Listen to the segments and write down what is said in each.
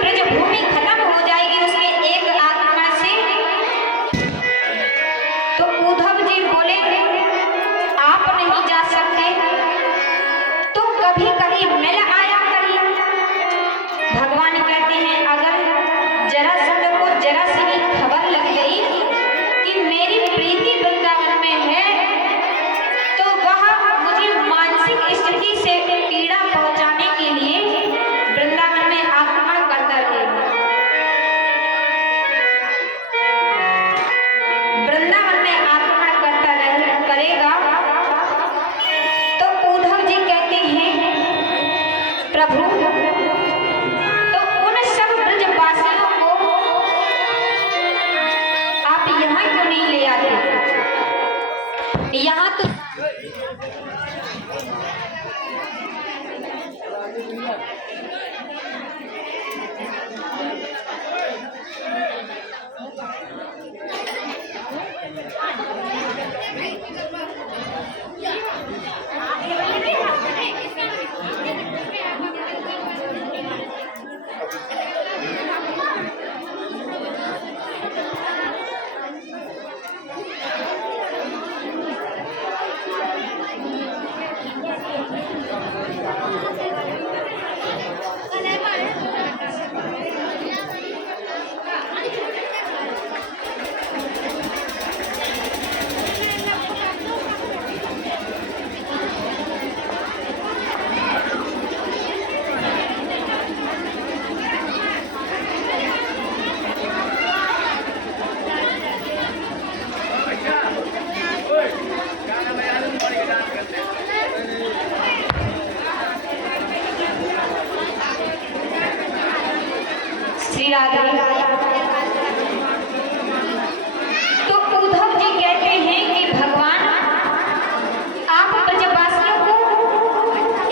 ब्रजभूमि खत्म हो जाएगी उसके एक आक्रमण से। तो उद्धव जी बोले आप नहीं जा सकते तो कभी कभी मिल आया करिए। भगवान कहते हैं अगर जरासंध को जरा सी भी खबर लग गई कि मेरी प्रीति वृंदावन में है तो वह मुझे मानसिक स्थिति से पीड़ा पहुंचाने के लिए वृंदावन में आक्रमण करता रहेगा। वृंदावन में आक्रमण करता करेगा। तो उद्धव जी कहते हैं प्रभु तो उन सब ब्रजवासियों को आप यहाँ क्यों नहीं ले आते? यहाँ तो श्री राधे। तो उद्धव जी कहते हैं कि भगवान आप ब्रजवासियों को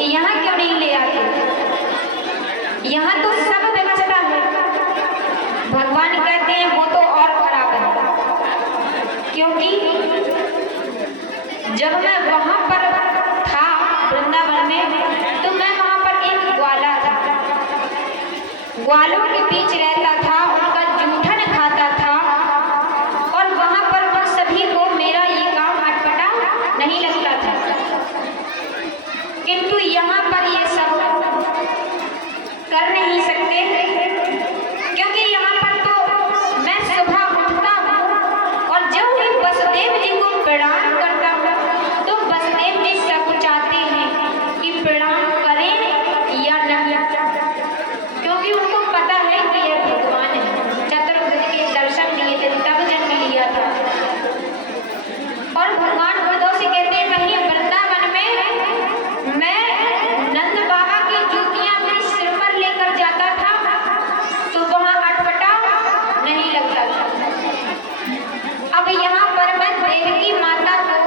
यहाँ क्यों नहीं ले आते? यहाँ तो सब व्यवस्था है। भगवान कहते हैं वो तो और खराब है, क्योंकि जब मैं वहां पर था वृंदावन में तो मैं वहां पर एक ग्वाला था, ग्वालों के बीच रहता था, उनका जूठन खाता था और वहां पर उन सभी को मेरा ये काम अटपटा नहीं लगता था। किंतु यहाँ पर ये सब कर नहीं सकते, क्योंकि यहाँ पर तो मैं सुबह उठता हूँ और जब भी वसुदेव जी को प्रणाम करता हूँ तो वसुदेव जी सब चाहते हैं कि प्रणाम करें या नहीं, क्योंकि उनको पता है कि यह भगवान है। चतुर्भुज के दर्शन लिए थे तब जन्म लिया था। और भगवान उद्धव से कहते हैं नहीं, वृंदावन में मैं नंद बाबा की जूतियां अपने सिर पर लेकर जाता था तो वहां अटपटा नहीं लगता था। अब यहाँ पर मैं देवकी माता को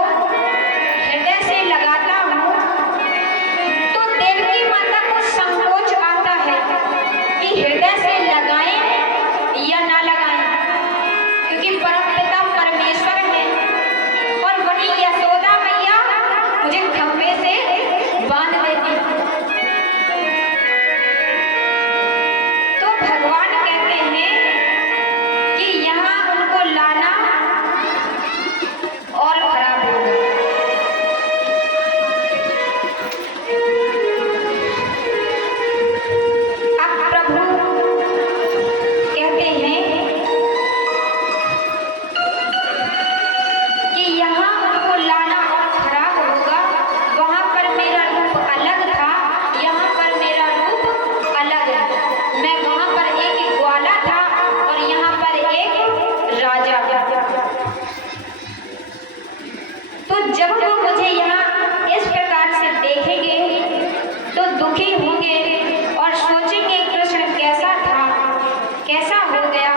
हृदय से लगाता हूँ तो देवकी माता को संकोच आता है कि हृदय से लगाएं या ना लगाएं, क्योंकि परमपिता परमेश्वर है और वही यशोदा मैया मुझे खंभे से बांध देती। तो भगवान कहते हैं कि यहाँ उनको लाना और खराब होगा। अब प्रभु कहते हैं कि यहाँ उनको लाना और खराब होगा। वहां पर मेरा रूप अलग था, यहाँ पर मेरा रूप अलग है। मैं वहां पर एक ग्वाला था और यहाँ पर एक राजा। तो जब वो मुझे यहाँ इस प्रकार से देखेंगे तो दुखी होंगे और सोचेंगे कृष्ण कैसा था, कैसा हो गया।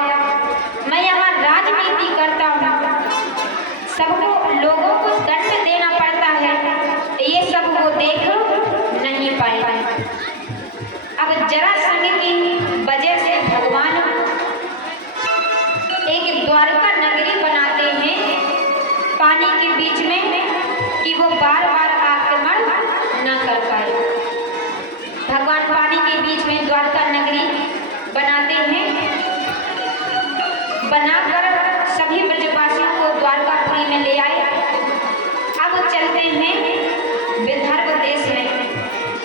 मैं यहाँ राजनीति करता हूँ, सबको लोगों को दंड देना पड़ता है, ये सब वो देख नहीं पाएंगे। अब जरासंध की वजह से भगवान एक द्वारका नगरी बनाते हैं पानी के बीच में कि वो बार बार आक्रमण न कर पाए। भगवान पानी के बीच में द्वारका नगरी बना हैं विदर्भ देश में,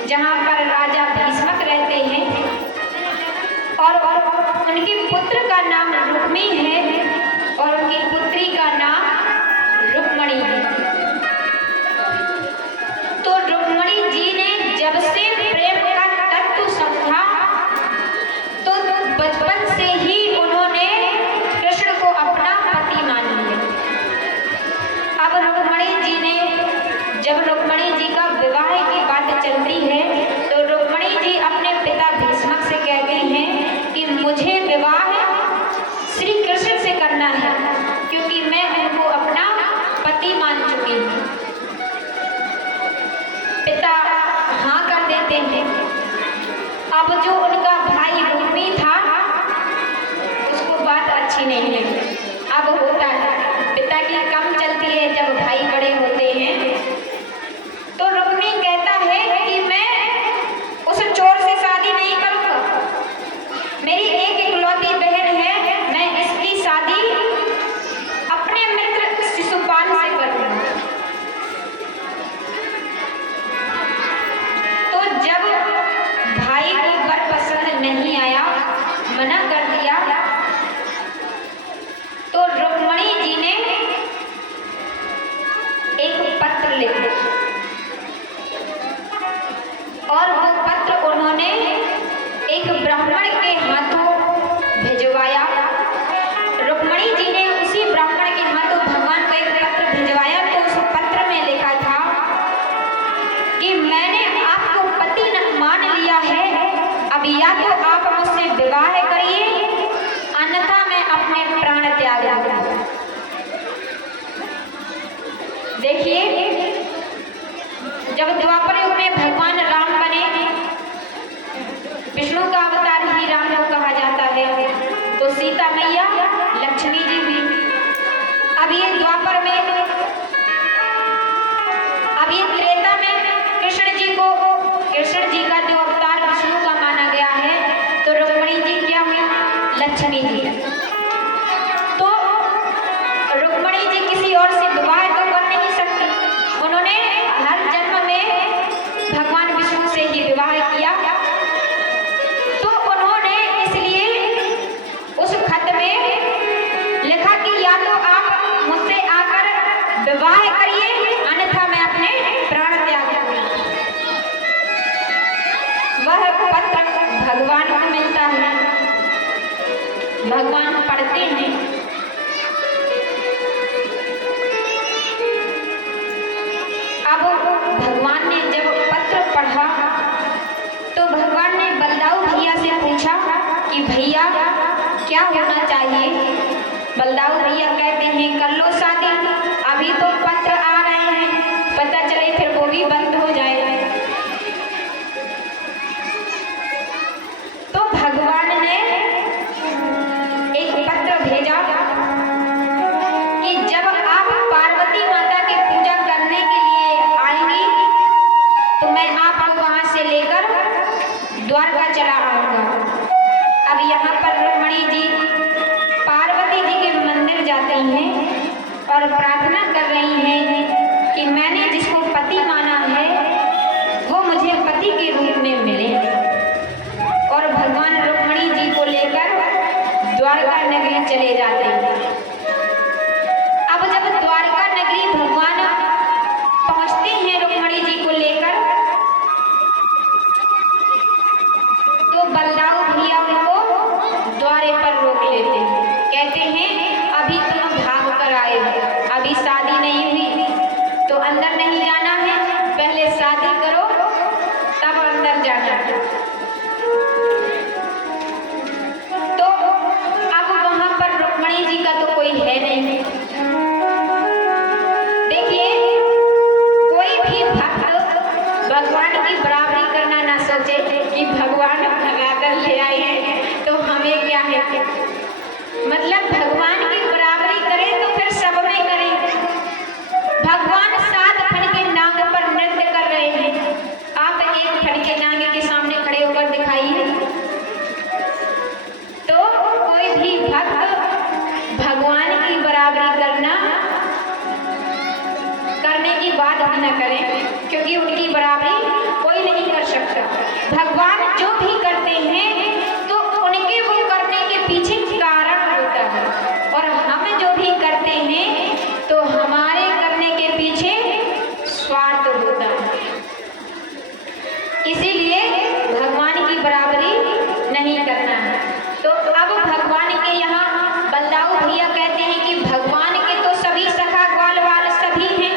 जहाँ पर राजा भीष्मक रहते हैं और उनके पुत्र का नाम रुक्मी है और उनकी पुत्री का नाम रुक्मणी है। तो रुक्मणी जी ने जब से प्रेम का तत्व समझा तो बचपन से ही उन्होंने कृष्ण को अपना पति मान लिया। अब जब रुक्मणी जी का विवाह की बात चलती है तो रुक्मणी जी अपने पिता भीष्मक से कहते हैं कि मुझे विवाह श्री कृष्ण से करना है, क्योंकि मैं उनको अपना पति मान चुकी हूँ। पिता हाँ कर देते हैं। अब जो उनका भाई रुक्मी था उसको बात अच्छी नहीं लगी। अब होता है पिता की कम चलती है जब भाई बड़े होते हैं। तो रुक्मी कहता है कि मैं उस चोर से शादी नहीं करूंगा, मेरी एक इकलौती बहन है, मैं इसकी शादी अपने मित्र शिशुपाल से करूंगा। तो जब भाई को वर पसंद नहीं आया, मना कर दिया, तो रुक्मणी जी ने एक पत्र लिखा और वो पत्र उन्होंने एक ब्राह्मण के हाथों भिजवाया। रुक्मणी जी ने उसी ब्राह्मण के हाथों भगवान को एक पत्र भिजवाया। तो उस पत्र में लिखा था कि मैंने आपको पति मान लिया है, अब या तो आप मुझसे विवाह करिए अन्यथा मैं अपने प्राण त्याग दूंगा। देखिए, जब द्वापर युग में भगवान राम बने, विष्णु का अवतार ही राम को कहा जाता है, तो सीता मैया लक्ष्मी जी हुई। अब ये द्वापर में, अब ये त्रेता में कृष्ण जी का जो अवतार विष्णु का माना गया है, तो रुक्मणी जी क्या हुई? लक्ष्मी जी। तो रुक्मणी जी किसी और से विवाह तो कर नहीं सकती, उन्होंने हर जन्म में भगवान विष्णु से ही विवाह किया। तो उन्होंने इसलिए उस खत में लिखा कि या तो आप मुझसे आकर विवाह करिए अन्यथा मैं अपने प्राण त्याग दूंगा। वह पत्र भगवान को मिलता है, भगवान पढ़ते हैं। अब भगवान ने जब पत्र पढ़ा तो भगवान ने बलदाऊ भैया से पूछा कि भैया क्या होना चाहिए। बलदाऊ भैया कहते हैं कर लो शादी, अभी तो पत्र आ रहे हैं, पता चले फिर वो भी बंद हो जाए। तो भगवान ने एक पत्र भेजा कि जब आप पार्वती माता की पूजा करने के लिए आएंगी तो मैं आपको वहां से लेकर द्वारका चला आऊंगा। अब यहाँ पर रुक्मणी जी पार्वती जी के मंदिर जाती हैं और प्रार्थना कर रही हैं कि मैंने जिसको पति माना है वो मुझे पति के रूप में मिले। और भगवान रुक्मणी जी को लेकर द्वारका नगरी चले जाते हैं। अब जब द्वारका नगरी भगवान पहुंचते हैं रुक्मणी जी को लेकर, तो बलदाऊ भैया उनको द्वारे पर रोक लेते हैं। कहते हैं अभी तुम भाग कर आए हो, अभी शादी नहीं हुई तो अंदर नहीं जाना है, पहले शादी करो तब अंदर जाना है। तो अब वहां पर रुक्मणी जी का तो कोई है नहीं। देखिए, कोई भी भक्त भगवान की बराबरी करना ना सोचे कि भगवान भगा कर ले आए हैं भी न करें, क्योंकि उनकी बराबरी कोई नहीं कर सकता। भगवान जो भी करते हैं तो उनके वो करने के पीछे कारण होता है, और हम जो भी करते हैं तो हमारे करने के पीछे स्वार्थ होता है। इसीलिए भगवान की बराबरी नहीं करना है। तो अब भगवान के यहाँ बलदाऊ भैया कहते हैं कि भगवान के तो सभी सखा ग्वाल वाल सभी हैं,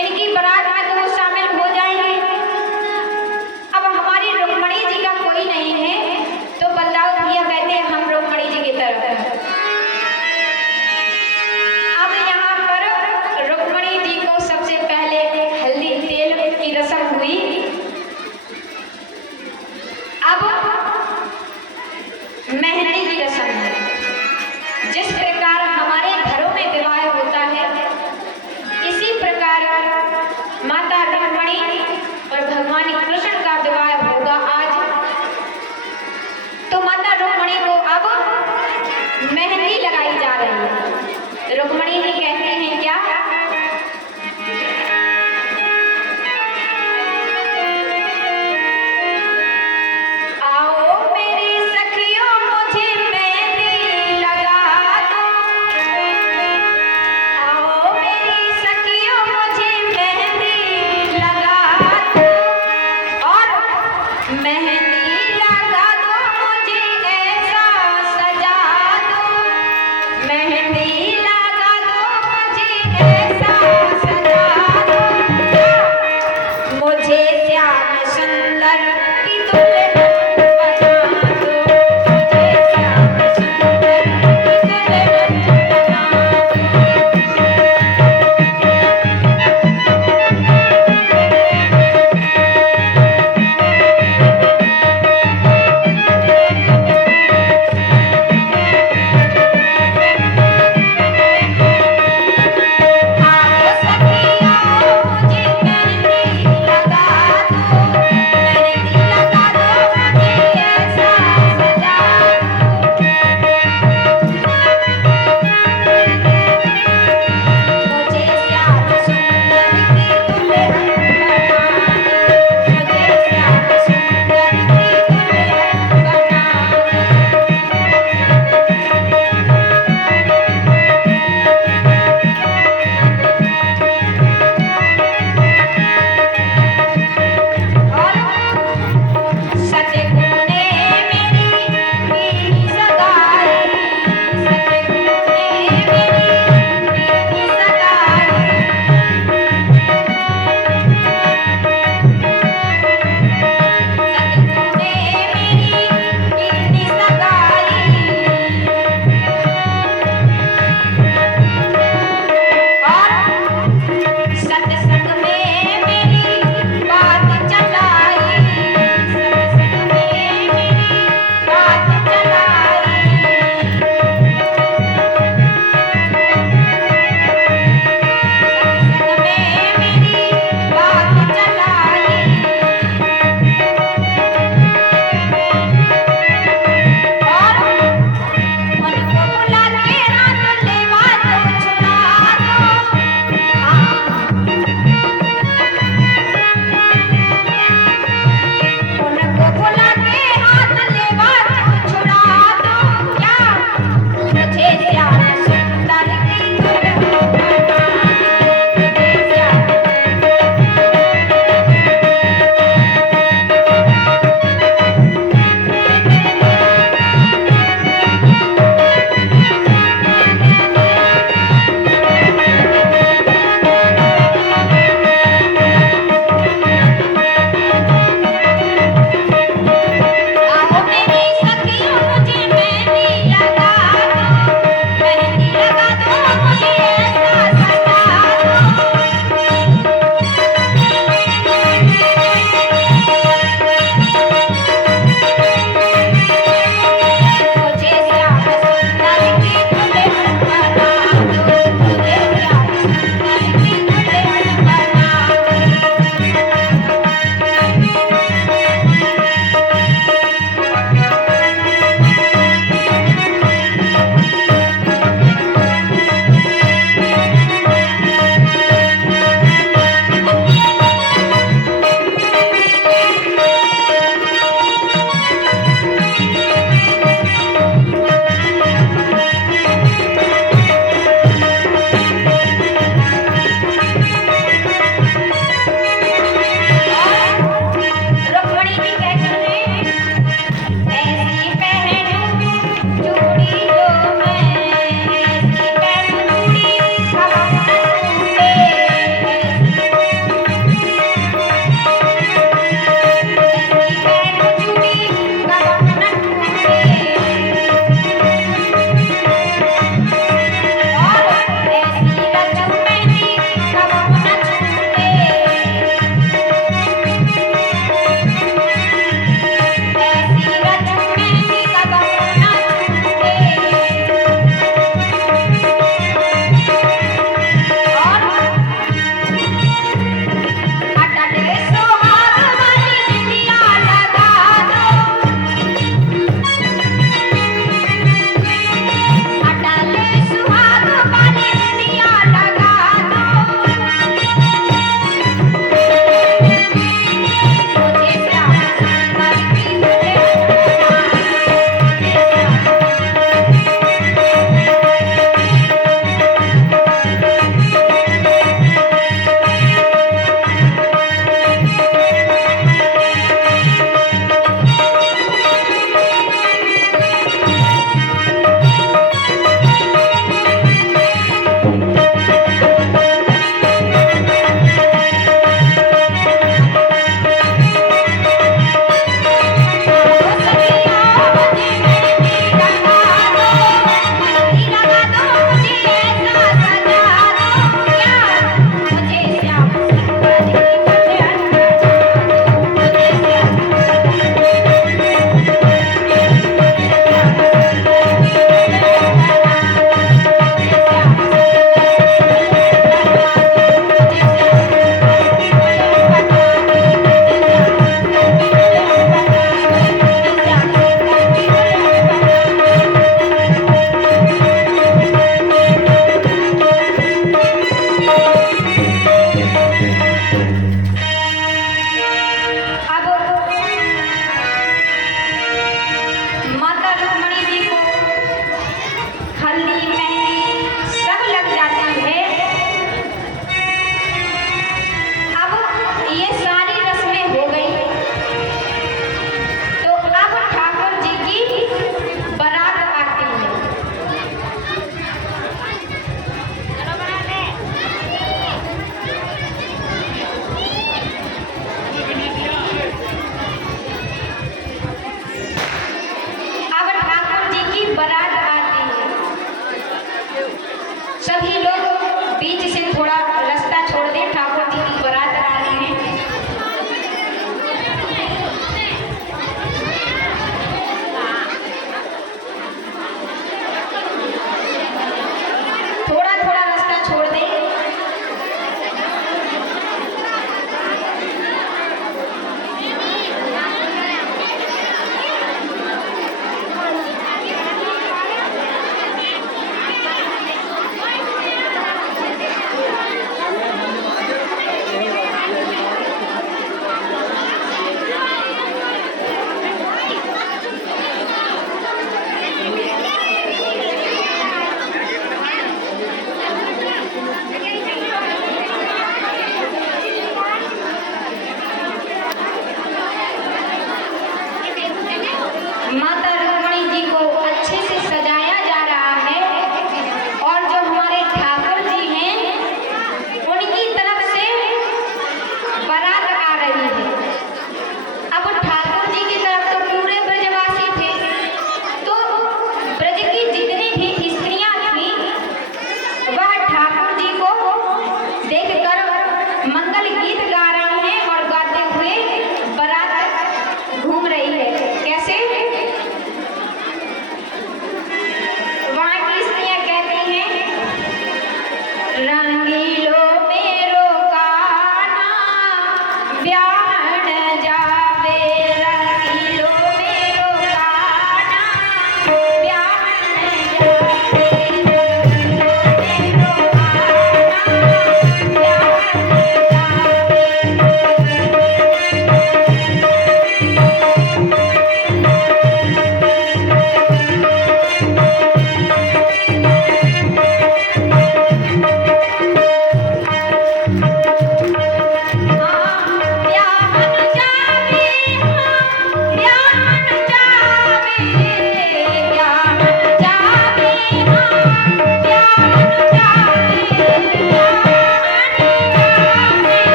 इनकी बारात में तो वो शामिल हो जाएंगे। अब हमारी रुक्मणी जी का कोई नहीं है, तो बलदाऊ भैया कहते हैं हम रुक्मणी जी की तरफ हैं। अब यहाँ पर रुक्मणी जी को सबसे पहले हल्दी तेल की रस्म हुई। अब मेहंदी की रस्म है। जिस प्रकार हमारे घरों में विवाह होता है, इसी प्रकार माता रुक्मणी और भगवान कृष्ण का विवाह होगा आज। तो माता रुक्मणी को अब मेहंदी लगाई जा रही है। रुक्मणी जी कहती हैं